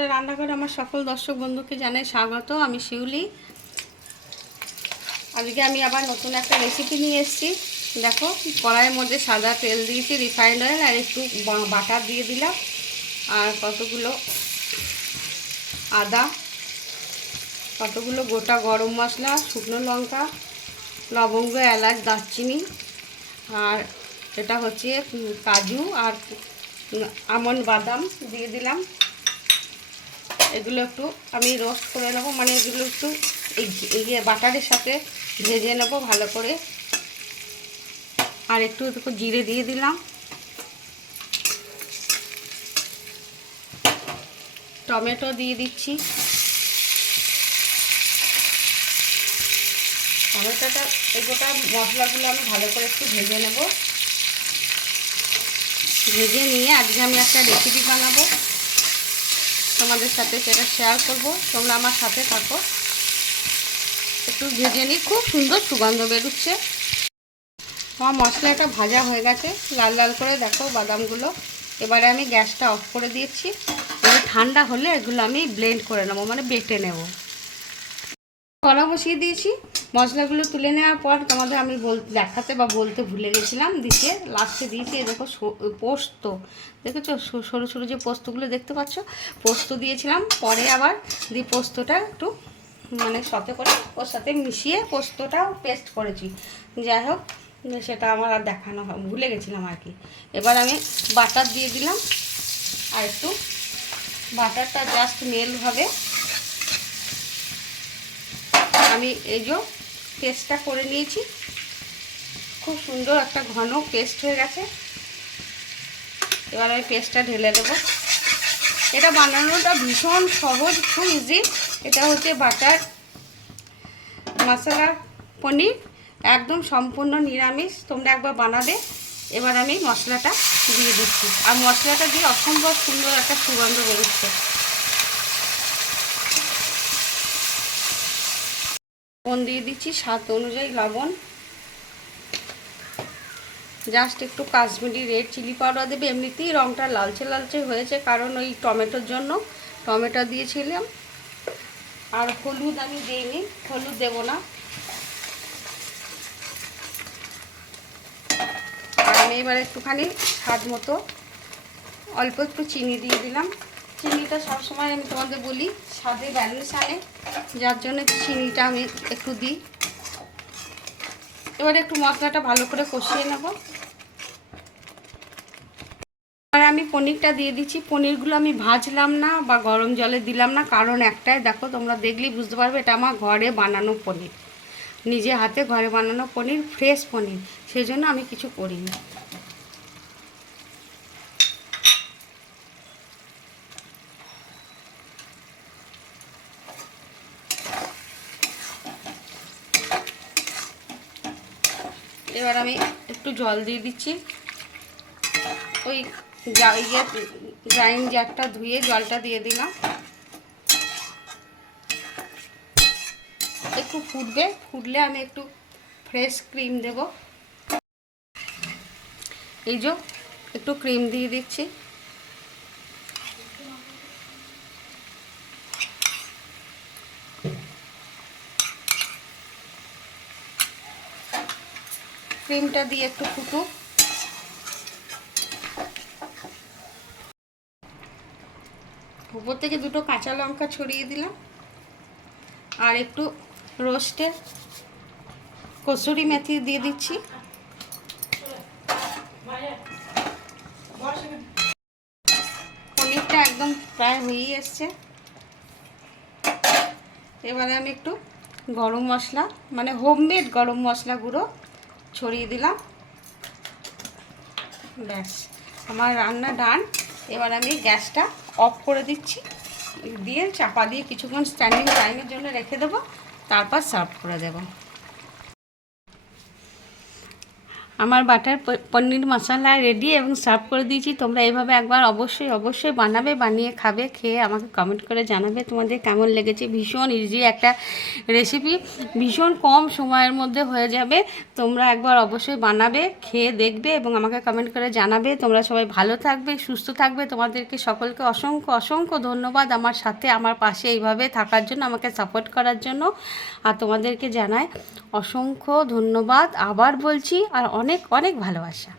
রান্নাঘরে আমার সকল দর্শক বন্ধুকে জানাই স্বাগত, আমি শিউলি। আজকে আমি আবার নতুন একটা রেসিপি নিয়ে এসেছি। দেখো, কড়াইয়ের মধ্যে সাদা তেল দিয়েছি রিফাইন্ড অয়েল আর একটু বাটার দিয়ে দিলাম। আর কতগুলো আদা, কতগুলো গোটা গরম মশলা, শুকনো লঙ্কা, লবঙ্গ, এলাচ, দারচিনি আর এটা হচ্ছে কাজু আর আমন্ড বাদাম দিয়ে দিলাম। এগুলো একটু আমি রোস্ট করে নেব। মানে এগুলো একটু এই বাটারের সাথে ভেজে নেব ভালো করে। আর একটু জিরে দিয়ে দিলাম। টমেটো দিয়ে দিচ্ছি। টমেটোটা, এই গোটা মশলাগুলো আমি ভালো করে একটু ভেজে নেব। ভেজে নিয়ে আজকে আমি একটা রেসিপি বানাবো। তোমাদের সাথে সেটা শেয়ার করব। তোমরা আমার সাথে থাকো। একটু ভেজে নিই। খুব সুন্দর সুগন্ধ বেরোচ্ছে। আমার মশলাটা ভাজা হয়ে গেছে। লাল লাল করে দেখো বাদামগুলো। এবারে আমি গ্যাসটা অফ করে দিয়েছি। এবার ঠান্ডা হলে এগুলো আমি ব্লেন্ড করে নেব মানে বেটে নেব। কলা বসিয়ে দিয়েছি। মশলাগুলো তুলে নেওয়ার পর তোমাদের আমি বল দেখাতে বা বলতে ভুলে গেছিলাম দিতে লাস্টে দিয়েছি দেখো পোস্ত। দেখেছ? সরু সরু যে পোস্তগুলো দেখতে পাচ্ছ? পোস্ত দিয়েছিলাম, পরে আবার দিয়ে পোস্তটা একটু মানে সাথে করে ওর সাথে মিশিয়ে পোস্তটা পেস্ট করেছি। যাই হোক, সেটা আমার আর দেখানো ভুলে গেছিলাম আর কি। এবার আমি বাটার দিয়ে দিলাম। আর একটু বাটারটা জাস্ট মেল হবে। আমি এই যে পেস্টটা করে নিয়েছি। খুব সুন্দর একটা ঘন পেস্ট হয়ে গেছে। এবার আমি পেস্টটা ঢেলে দেবো। এটা বানানোটা ভীষণ সহজ, খুব ইজি এটা হচ্ছে বাটার, মশলা, পনির, একদম সম্পূর্ণ নিরামিষ। তোমরা একবার বানাবে। এবার আমি মশলাটা দিয়ে দিচ্ছি। আর মশলাটা দিয়ে অসম্ভব সুন্দর একটা সুগন্ধ বেরোচ্ছে। লবণ দিয়ে দিচ্ছি, স্বাদ অনুযায়ী লবণ। জাস্ট একটু কাশ্মীরি রেড চিলি পাউডার দেবে। এমনিতেই রঙটা লালচে লালচে হয়েছে, কারণ ওই টমেটোর জন্য। টমেটো দিয়েছিলাম। আর হলুদ আমি দিইনি, হলুদ দেবো না। আমি এবার একটুখানি স্বাদ মতো অল্প একটু চিনি দিয়ে দিলাম। চিনিটা সবসময় আমি তোমাদের বলি, স্বাদে ব্যালেন্স আনে যার জন্য চিনিটা আমি একটু দিই। এবার একটু মশলাটা ভালো করে কষিয়ে নেব। আর আমি পনিরটা দিয়ে দিচ্ছি। পনিরগুলো আমি ভাজলাম না বা গরম জলে দিলাম না, কারণ একটাই দেখো, তোমরা দেখলেই বুঝতে পারবে, এটা আমার ঘরে বানানো পনির। নিজে হাতে ঘরে বানানো পনির ফ্রেশ পনির। সেই জন্য আমি কিছু করিনি। এবার আমি একটু জল দিয়ে দিচ্ছি। ওই গ্রাইন গ্রাইন্ড জারটা ধুয়ে জলটা দিয়ে দিলাম। একটু ফুটবে, ফুটলে আমি একটু ফ্রেশ ক্রিম দেব। এই যে, একটু ক্রিম দিয়ে দিচ্ছি। ক্রিমটা দিয়ে একটু ফুটুক। উপর থেকে দুটো কাঁচা লঙ্কা ছড়িয়ে দিলাম। আর একটু রোস্টের কসুরি মেথি দিয়ে দিচ্ছি। পনিরটা একদম প্রায় হয়েই এসছে। এবারে আমি একটু গরম মশলা মানে হোমমেড গরম মশলা গুঁড়ো ছড়িয়ে দিলাম। ব্যাস, আমার রান্না ডান। এবার আমি গ্যাসটা অফ করে দিচ্ছি। দিয়ে চাপা দিয়ে কিছুক্ষণ স্ট্যান্ডিং টাইমের জন্য রেখে দেবো। তারপর সার্ভ করে দেব। আমার বাটার পনির মশলা রেডি এবং সার্ভ করে দিয়েছি। তোমরা এভাবে একবার অবশ্যই অবশ্যই বানাবে, বানিয়ে খাবে, খেয়ে আমাকে কমেন্ট করে জানাবে। তোমাদের কেমন লেগেছে? ভীষণ ইজি একটা রেসিপি ভীষণ কম সময়ের মধ্যে হয়ে যাবে। তোমরা একবার অবশ্যই বানাবে, খেয়ে দেখবে এবং আমাকে কমেন্ট করে জানাবে। তোমরা সবাই ভালো থাকবে, সুস্থ থাকবে। তোমাদেরকে সকলকে অসংখ্য অসংখ্য ধন্যবাদ আমার সাথে, আমার পাশে এইভাবে থাকার জন্য, আমাকে সাপোর্ট করার জন্য। আর তোমাদেরকে জানাই অসংখ্য ধন্যবাদ। আবার বলছি, আর অনেক অনেক ভালোবাসা।